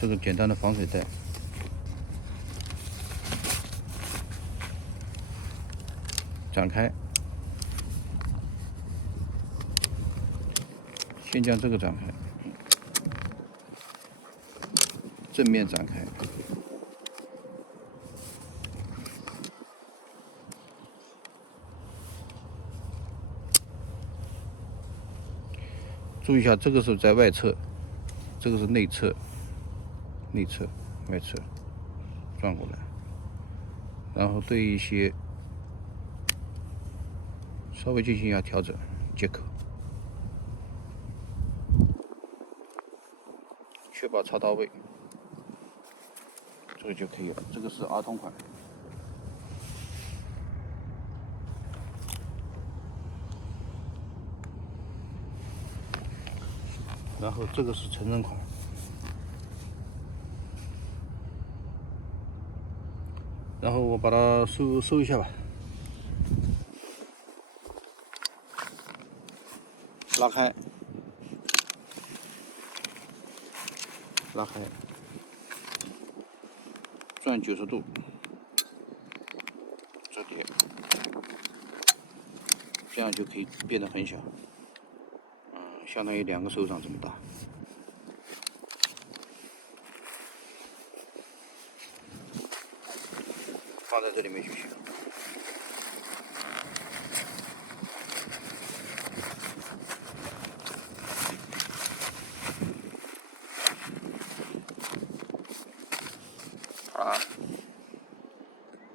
这个简单的防水袋，展开，先将这个展开，正面展开，注意一下，这个是在外侧，这个是内侧，外侧转过来，然后对一些稍微进行一下调整，接口，确保插到位，这个就可以了。这个是儿童款。然后这个是成人款，然后我把它收一下吧，拉开，转90度，折叠，这样就可以变得很小，相当于2个手掌这么大。放在这里面就行。